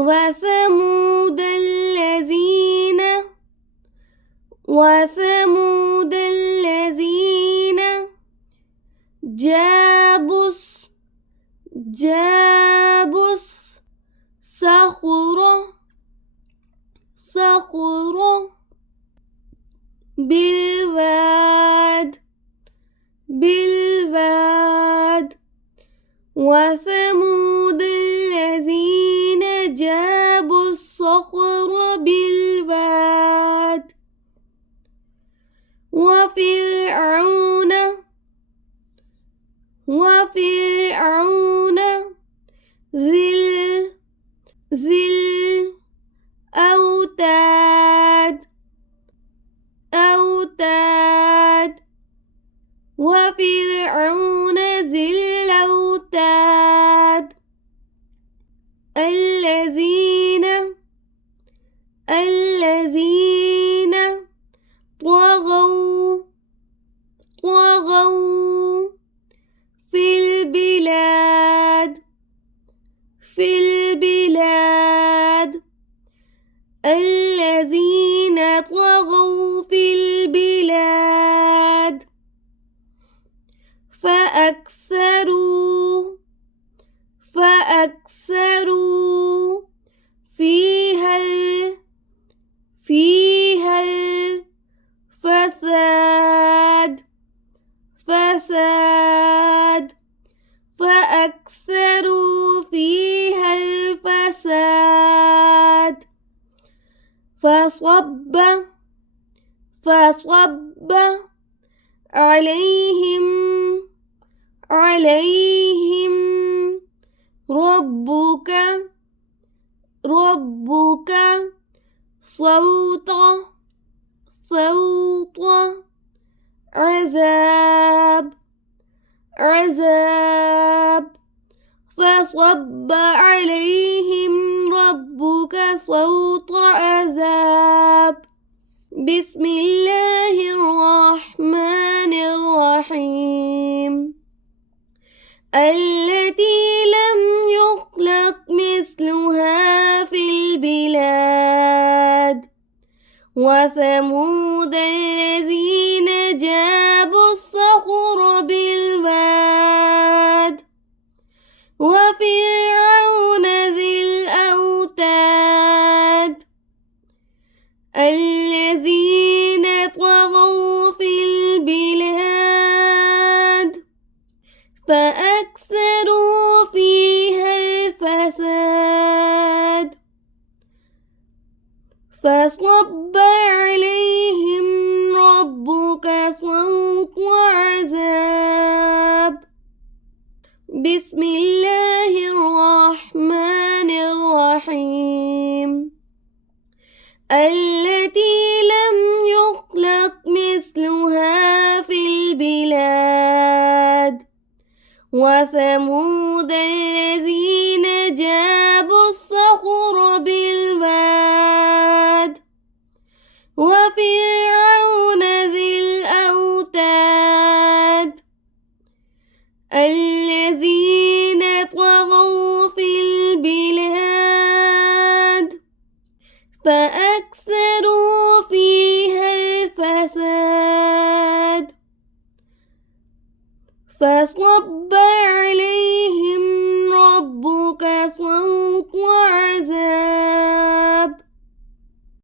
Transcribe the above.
وثمود الذين جابوا الصخر بالواد وثمود الذين جابوا الصخر بالواد وفرعون ذي الأوتاد وفرعون ذي الأوتاد الذين طغوا في البلاد الذين طغوا في البلاد فأكثروا فيها الفساد فأكثروا فيها الفساد فصب عليهم ربك صوت عذاب فصب عليهم ربك صوت عذاب. بسم الله الرحمن الرحيم. التي لم يخلق مثلها في البلاد وثمود الذين جابوا الصخر بالواد وفرعون ذي الأوتاد الذين طغوا في البلاد فأكثروا فيها الفساد فصب عليهم ربك صوت عذاب. بسم الله الرحمن الرحيم. التي لم يخلق مثلها في البلاد وثمود الذين جابوا الصخر بالواد وفرعون ذي الأوتاد الذين طغوا في البلاد فأكثروا فيها الفساد فصب عليهم